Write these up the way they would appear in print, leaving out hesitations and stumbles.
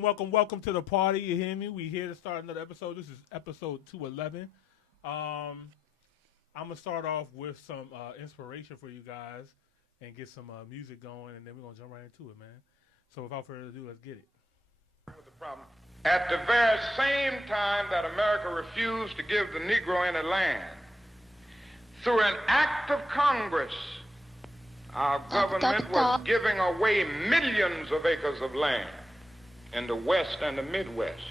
welcome to the party. You hear me? We here to start another episode. This is episode 211. I'm gonna start off with some inspiration for you guys and get some music going, and then we're gonna jump right into it, man. So without further ado, let's get it. At the very same time that America refused to give the Negro any land, through an act of Congress, our government was giving away millions of acres of land in the West and the Midwest,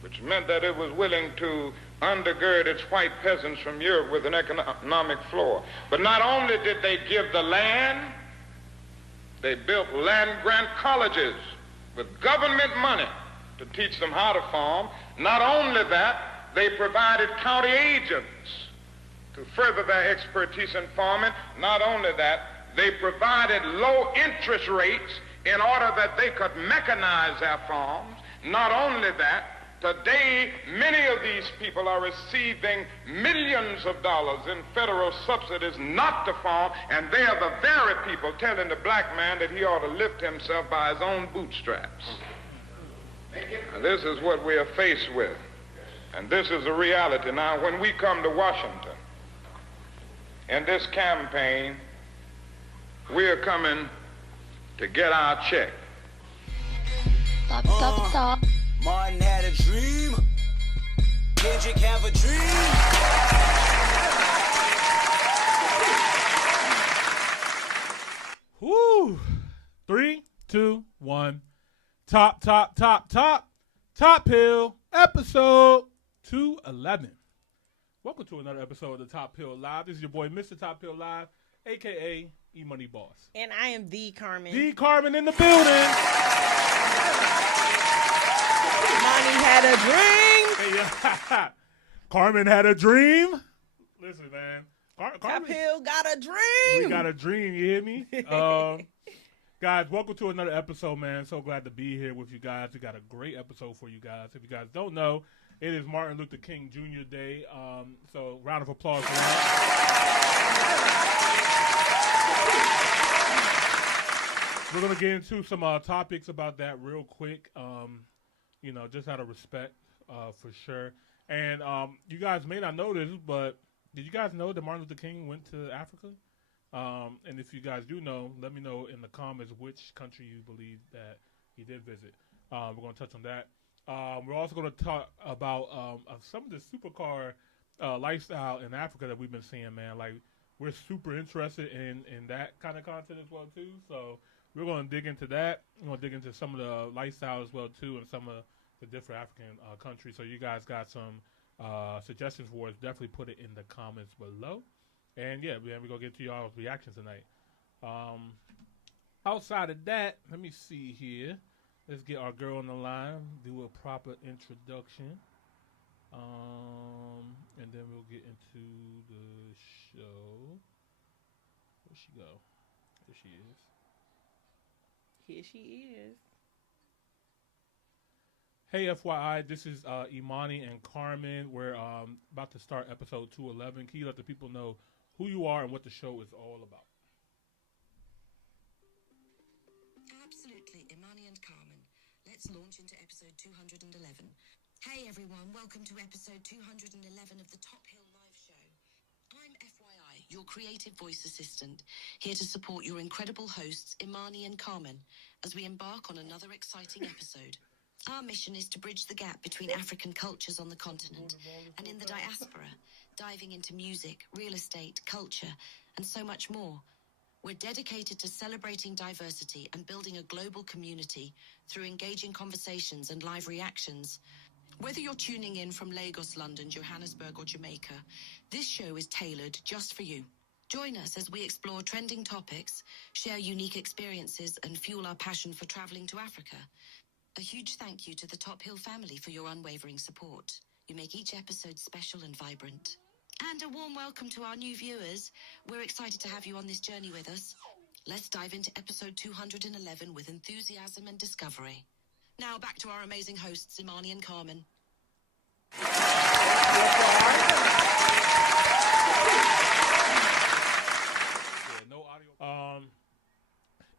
which meant that it was willing to undergird its white peasants from Europe with an economic floor. But not only did they give the land, they built land-grant colleges with government money to teach them how to farm. Not only that, they provided county agents to further their expertise in farming. Not only that, they provided low interest rates in order that they could mechanize their farms. Not only that, today many of these people are receiving millions of dollars in federal subsidies not to farm, and they are the very people telling the black man that he ought to lift himself by his own bootstraps. And this is what we are faced with, and this is the reality. Now, when we come to Washington, in this campaign, we are coming to get our check. Stop. Martin had a dream. Kendrick have a dream. Woo! 3, 2, 1. Top Hill, episode 211. Welcome to another episode of the Top Hill Live. This is your boy, Mr. Top Hill Live, a.k.a. E-Money Boss. And I am the Carmen. The Carmen in the building. Imani had a dream. Hey, yeah. Carmen had a dream. Listen, man. Top Carmen, Hill got a dream. we got a dream, you hear me? Guys, welcome to another episode, man. So glad to be here with you guys. We got a great episode for you guys. If you guys don't know, it is Martin Luther King Jr. Day. So round of applause for that. We're going to get into some topics about that real quick. Just out of respect, for sure. And you guys may not know this, but did you guys know that Martin Luther King went to Africa? And if you guys do know, let me know in the comments which country you believe that he did visit. We're going to touch on that. We're also going to talk about some of the supercar lifestyle in Africa that we've been seeing, man. Like, we're super interested in that kind of content as well, too. So we're going to dig into that. We're going to dig into some of the lifestyle as well, too, and some of the different African countries. So you guys got some suggestions for us. Definitely put it in the comments below. And, yeah, we're going to get to y'all's reactions tonight. Outside of that, let me see here. Let's get our girl on the line, do a proper introduction. And then we'll get into the show. Where'd she go? There she is. Here she is. Hey, FYI, this is Imani and Carmen. We're about to start episode 211. Can you let the people know who you are and what the show is all about? Absolutely, Imani and Carmen. Let's launch into episode 211. Hey everyone, welcome to episode 211 of the Top Hill Live Show. I'm FYI, your creative voice assistant, here to support your incredible hosts, Imani and Carmen, as we embark on another exciting episode. Our mission is to bridge the gap between African cultures on the continent and in the diaspora, diving into music, real estate, culture, and so much more. We're dedicated to celebrating diversity and building a global community through engaging conversations and live reactions. Whether you're tuning in from Lagos, London, Johannesburg, or Jamaica, this show is tailored just for you. Join us as we explore trending topics, share unique experiences, and fuel our passion for traveling to Africa. A huge thank you to the Top Hill family for your unwavering support. You make each episode special and vibrant. And a warm welcome to our new viewers. We're excited to have you on this journey with us. Let's dive into episode 211 with enthusiasm and discovery. Now back to our amazing hosts, Imani and Carmen.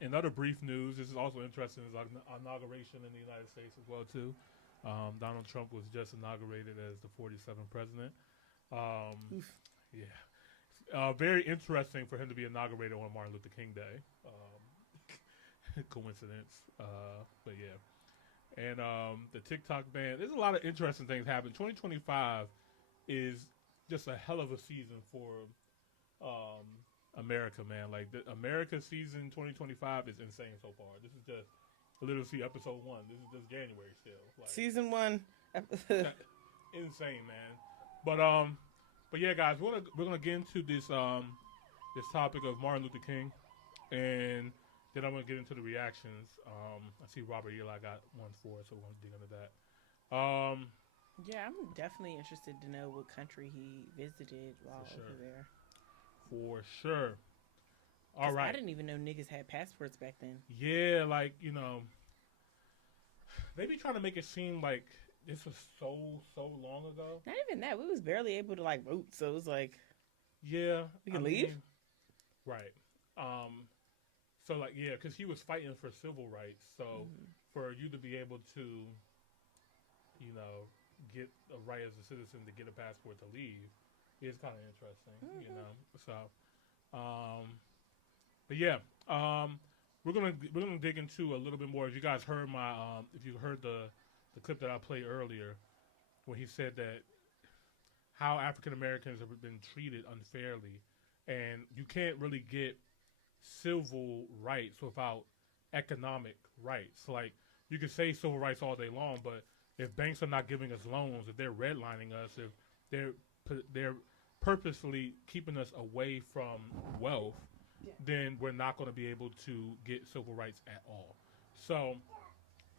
In other other brief news. This is also interesting. Is inauguration in the United States as well too. Donald Trump was just inaugurated as the 47th president. Yeah, very interesting for him to be inaugurated on Martin Luther King Day. Coincidence, but yeah. And the TikTok ban. There's a lot of interesting things happening. 2025 is just a hell of a season for America, man. Like the America season 2025 is insane so far. This is just literally episode 1. This is just January still. Like, Season 1. insane, man. But yeah, guys, we're gonna get into this this topic of Martin Luther King, and then I'm gonna get into the reactions. I see Robert Eli got one for us, so we're gonna dig into that. Yeah, I'm definitely interested to know what country he visited while over there. For sure. All right. I didn't even know niggas had passports back then. Yeah, like, they be trying to make it seem like this was so long ago. Not even that. We was barely able to, like, vote, so it was like... Yeah. We can leave? Right. So, like, yeah, because he was fighting for civil rights. So, for you to be able to, get a right as a citizen to get a passport to leave is kind of interesting, So, but yeah, we're gonna dig into a little bit more. If you guys heard if you heard the clip that I played earlier, when he said that how African Americans have been treated unfairly, and you can't really get civil rights without economic rights. Like, you can say civil rights all day long, but if banks are not giving us loans, if they're redlining us, if they're purposely keeping us away from wealth, then we're not going to be able to get civil rights at all. So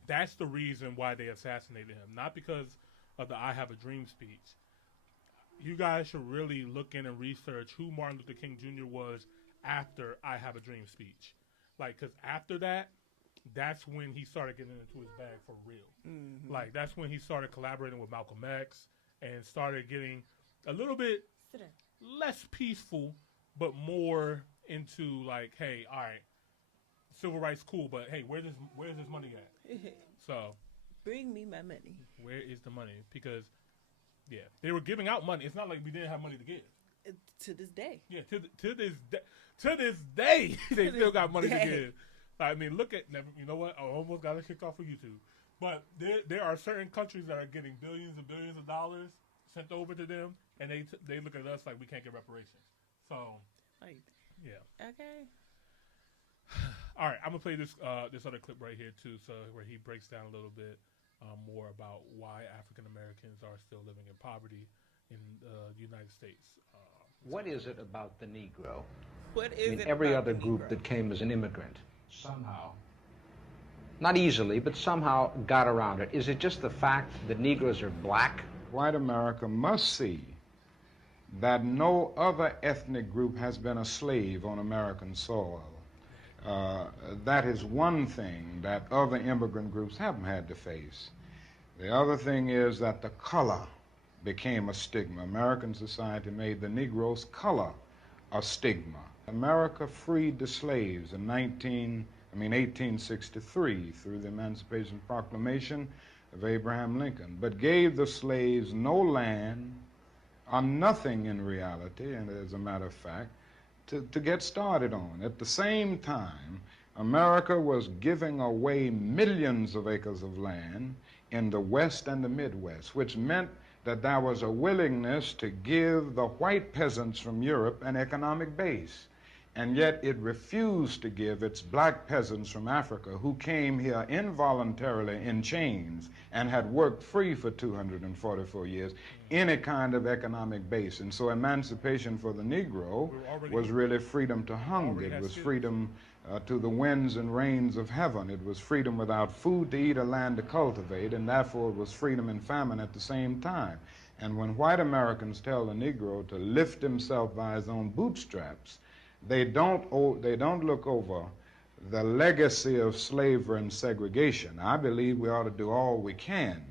that's the reason why they assassinated him, not because of the I Have a Dream speech. You guys should really look in and research who Martin Luther King Jr. was after I Have a Dream speech. Like, because after that, that's when he started getting into his bag for real. Mm-hmm. Like, that's when he started collaborating with Malcolm X and started getting a little bit less peaceful, but more into, like, hey, all right, civil rights cool, but hey, where's this money at? So, bring me my money. Where is the money? Because, yeah, they were giving out money. It's not like we didn't have money to give. To this day. Yeah, to this day, they still got money to give. I mean, look at, you know what? I almost got it kicked off of YouTube. But there are certain countries that are getting billions and billions of dollars sent over to them, and they look at us like we can't get reparations. So, like, yeah. Okay. All right, I'm gonna play this other clip right here too, so where he breaks down a little bit more about why African Americans are still living in poverty in the United States. What is it about the Negro? What is it every about other the group Negro? that came as an immigrant somehow, not easily, but somehow got around it. Is it just the fact that Negroes are black? White America must see that no other ethnic group has been a slave on American soil. That is one thing that other immigrant groups haven't had to face. The other thing is that the color became a stigma. American society made the Negro's color a stigma. America freed the slaves in 1863 through the Emancipation Proclamation of Abraham Lincoln, but gave the slaves no land or nothing in reality, and as a matter of fact, to get started on. At the same time, America was giving away millions of acres of land in the West and the Midwest, which meant that there was a willingness to give the white peasants from Europe an economic base. And yet it refused to give its black peasants from Africa, who came here involuntarily in chains and had worked free for 244 years, any kind of economic base. And so emancipation for the Negro was really freedom to hunger. It was freedom to the winds and rains of heaven. It was freedom without food to eat or land to cultivate, and therefore it was freedom and famine at the same time. And when white Americans tell the Negro to lift himself by his own bootstraps, they don't look over the legacy of slavery and segregation. I believe we ought to do all we can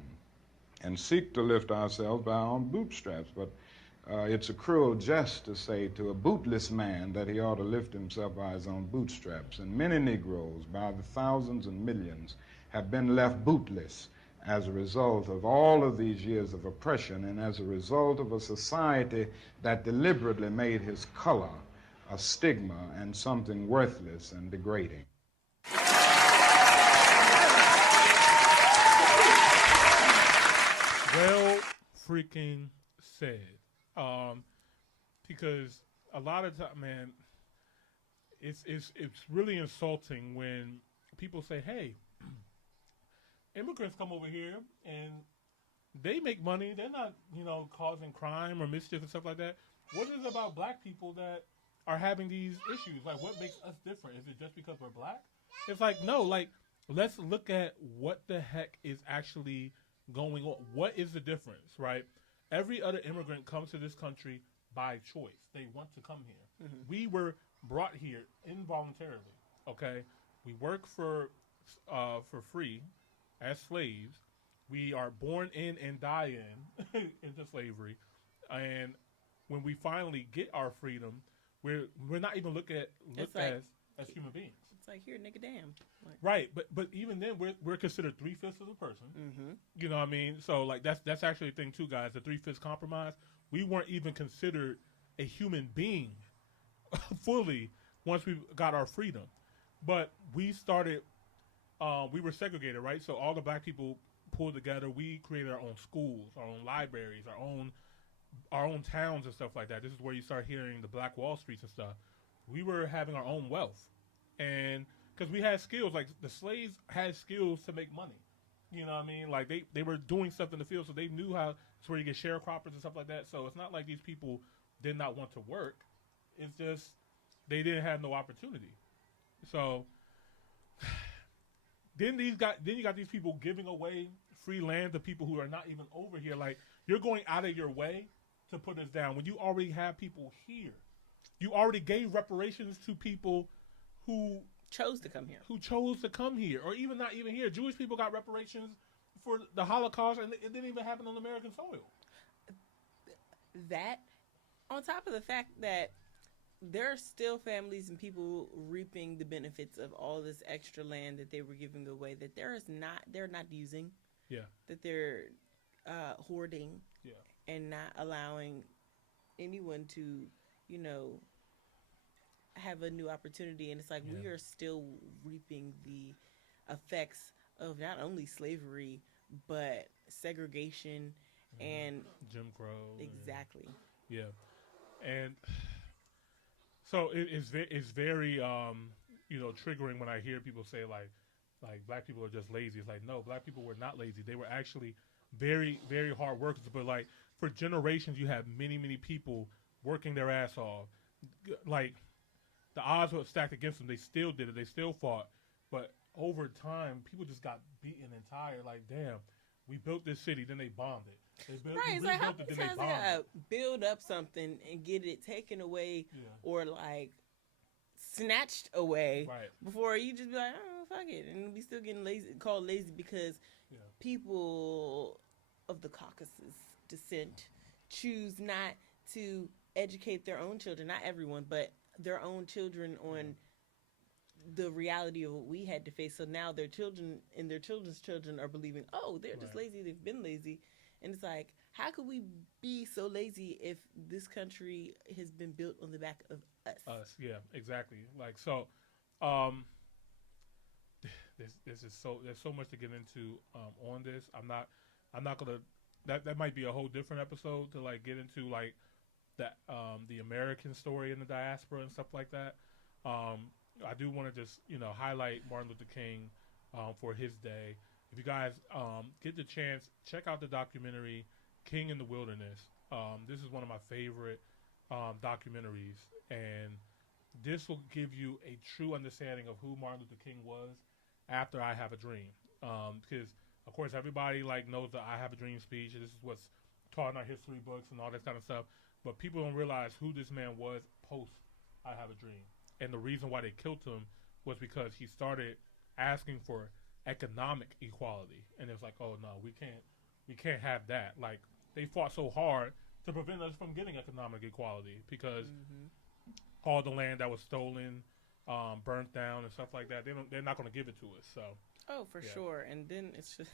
and seek to lift ourselves by our own bootstraps. But it's a cruel jest to say to a bootless man that he ought to lift himself by his own bootstraps. And many Negroes, by the thousands and millions, have been left bootless as a result of all of these years of oppression and as a result of a society that deliberately made his color a stigma and something worthless and degrading. Well freaking said. Because a lot of time, man, it's really insulting when people say, hey, immigrants come over here and they make money. They're not, causing crime or mischief and stuff like that. What is it about black people that are having these issues? Like, what makes us different? Is it just because we're black? It's like, no, like, let's look at what the heck is actually going on. What is the difference, right? Every other immigrant comes to this country by choice. They want to come here. Mm-hmm. We were brought here involuntarily, okay? We work for free as slaves. We are born in and die in into slavery. And when we finally get our freedom, we're not even looked at as human beings. It's like, here, nigga, damn. Like, right, but even then, we're considered 3/5 of a person. Mm-hmm. You know what I mean? So like that's actually a thing too, guys. The 3/5 compromise. We weren't even considered a human being fully once we got our freedom. But we started. We were segregated, right? So all the black people pulled together. We created our own schools, our own libraries, our own towns and stuff like that. This is where you start hearing the Black Wall Streets and stuff. We were having our own wealth. And because we had skills, like the slaves had skills to make money. You know what I mean? Like they were doing stuff in the field, so they knew how. It's where you get sharecroppers and stuff like that. So it's not like these people did not want to work. It's just they didn't have no opportunity. So then you got these people giving away free land to people who are not even over here. Like, you're going out of your way to put us down when you already have people here. You already gave reparations to people who chose to come here, or even not even here. Jewish people got reparations for the Holocaust, and it didn't even happen on American soil. That, on top of the fact that there are still families and people reaping the benefits of all this extra land that they were giving away that they're not using. Yeah. That they're hoarding. Yeah. And not allowing anyone to, have a new opportunity. And it's like, we are still reaping the effects of not only slavery, but segregation and Jim Crow. Exactly. Yeah. And so it's very triggering when I hear people say like black people are just lazy. It's like, no, black people were not lazy. They were actually very, very hard workers. But like for generations, you have many, many people working their ass off. Like the odds were stacked against them. They still did it. They still fought. But over time, people just got beaten and tired. Like, damn, we built this city, then they bombed it. Right, it's like, how many times they gotta build up something and get it taken away or like snatched away before you just be like, oh, fuck it, and we still getting called lazy because people of the Caucasus descent choose not to educate their own children, not everyone, but their own children on the reality of what we had to face. So now their children and their children's children are believing, oh, they're just lazy, they've been lazy. And it's like, how could we be so lazy if this country has been built on the back of us? Yeah, exactly. Like, so, there's so much to get into on this. I'm not gonna. That might be a whole different episode to like get into like that the American story in the diaspora and stuff like that. I do want to just highlight Martin Luther King for his day. If you guys get the chance, check out the documentary King in the Wilderness. This is one of my favorite documentaries, and this will give you a true understanding of who Martin Luther King was after I Have a Dream. Because, of course, everybody knows the I Have a Dream speech. This is what's taught in our history books and all that kind of stuff. But people don't realize who this man was post I Have a Dream. And the reason why they killed him was because he started asking for economic equality, and it's like, oh no, we can't have that. Like, they fought so hard to prevent us from getting economic equality, because all the land that was stolen, burnt down and stuff like that, they're not going to give it to us. So. Oh, for sure. And then it's just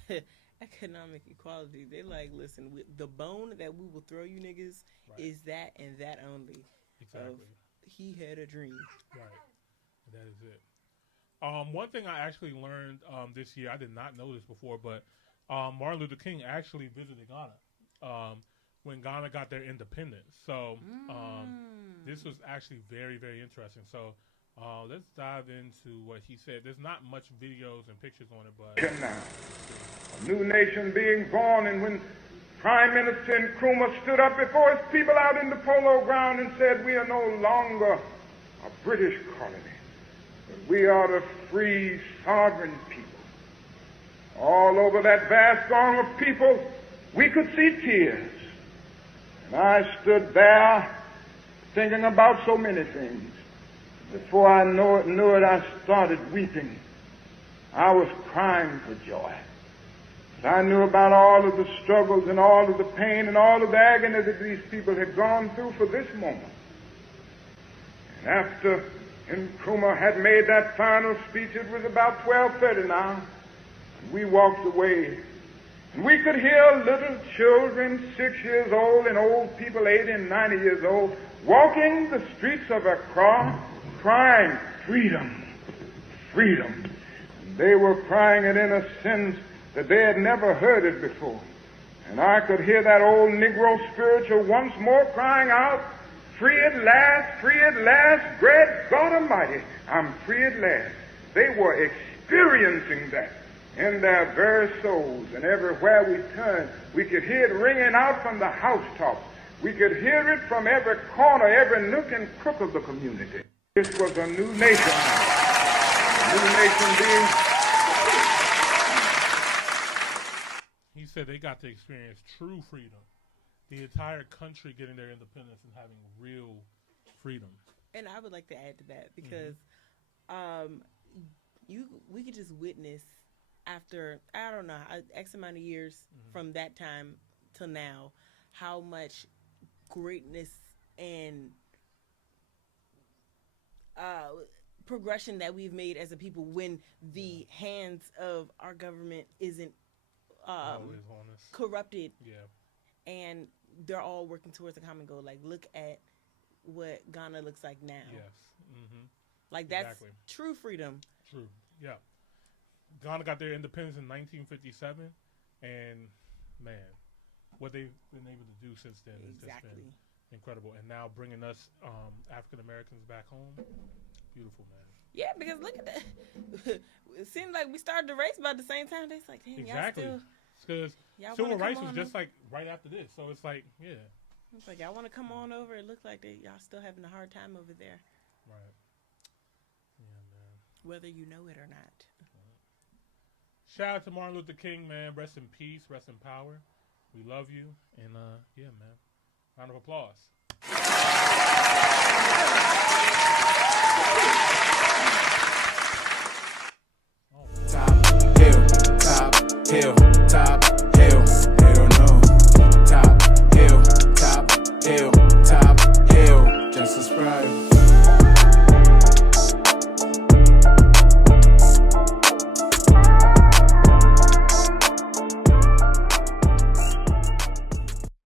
economic equality. They like, listen, the bone that we will throw you niggas is that and that only. Exactly. He had a dream. Right. That is it. One thing I actually learned this year, I did not know this before, but Martin Luther King actually visited Ghana when Ghana got their independence. So this was actually very, very interesting. So let's dive into what he said. There's not much videos and pictures on it, but... Now, a new nation being born, and when Prime Minister Nkrumah stood up before his people out in the polo ground and said, we are no longer a British colony, but we are the free, sovereign people. All over that vast throng of people, we could see tears. And I stood there thinking about so many things. Before I knew it, I started weeping. I was crying for joy. I knew about all of the struggles and all of the pain and all of the agony that these people had gone through for this moment. And after Nkrumah had made that final speech, it was about 12:30 now, and we walked away. And we could hear little children 6 years old and old people 80 and 90 years old walking the streets of Accra crying, freedom, freedom. And they were crying it in a sense that they had never heard it before. And I could hear that old Negro spiritual once more crying out, free at last, great God Almighty, I'm free at last. They were experiencing that in their very souls. And everywhere we turned, we could hear it ringing out from the housetops. We could hear it from every corner, every nook and crook of the community. This was a new nation. A new nation being... He said they got to experience true freedom. The entire country getting their independence and having real freedom. And I would like to add to that because we could just witness after, I don't know, X amount of years from that time till now, how much greatness and progression that we've made as a people when the hands of our government isn't corrupted. Yeah. And they're all working towards a common goal. Like, look at what Ghana looks like now. Yes. Mm-hmm. Like, that's true freedom. True. Yeah. Ghana got their independence in 1957, and man, what they've been able to do since then has just been incredible. And now bringing us African Americans back home, beautiful, man. Yeah, because look at that. It seemed like we started the race about the same time. It's like, damn, exactly. Because civil rights was just like right after this, so it's like, yeah. It's like, y'all want to come on over? It looks like y'all still having a hard time over there. Right. Yeah, man. Whether you know it or not. Shout out to Martin Luther King, man. Rest in peace. Rest in power. We love you. And, yeah, man. Round of applause. Top hill, top hill, top